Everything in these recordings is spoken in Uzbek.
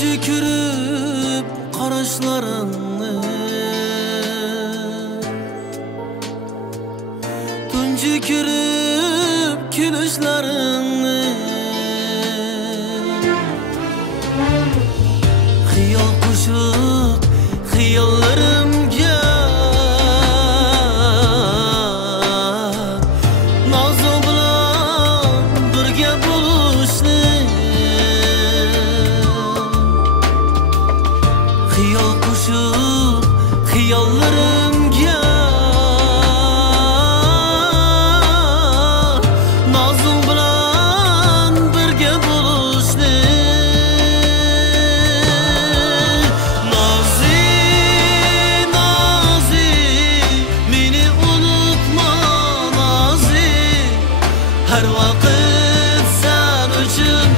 Tükürüp qarashlaringni, tükürüp kulishlaringni, xiyol qo'shib xiyollarimga nozu bilan birga bo'lishni, xiyol qo'shib xiyollarimga nozing bilan birga bo'lishni. Nozi, nozi, meni unutma nozi, har vaqt sen uchun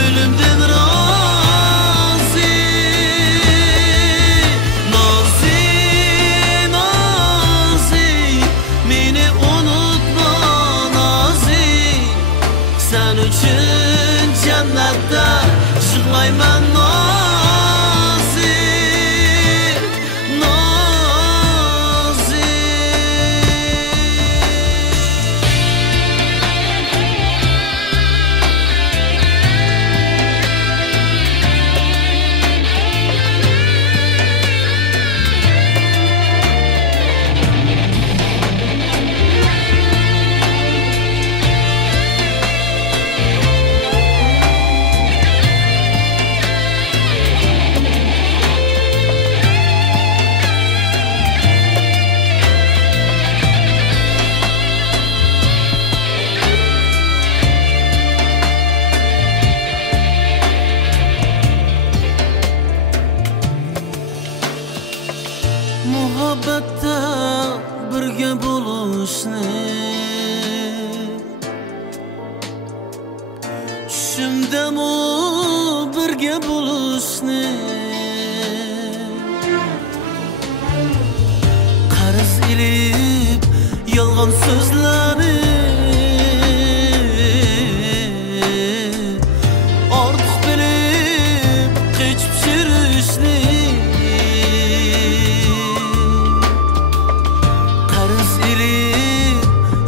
o'limdan rozi. Nozi, nozi, meni unutma nozi, sen uchun jannatda yig'layman nozi, nozi. Muhabbatda birga bo'lishni, tushimdami birga bo'lishni, qarz ilib yolg'on so'zlarni ortiq bilib qechib yurishni,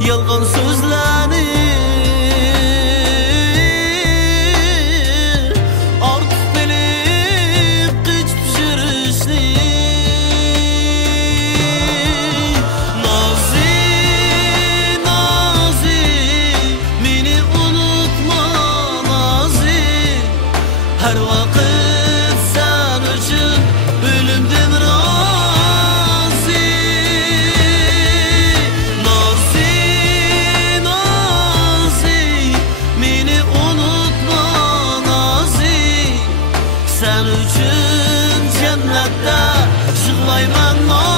yolg'on so'zlarni ortiq bilib qechib yurishni. Nozi, nozi, meni unutma nozi, har vaqt sen uchun o'limdan rozi. Nozi, nozi, meni unutma nozi, sen uchun jannatda yig'layman nozi.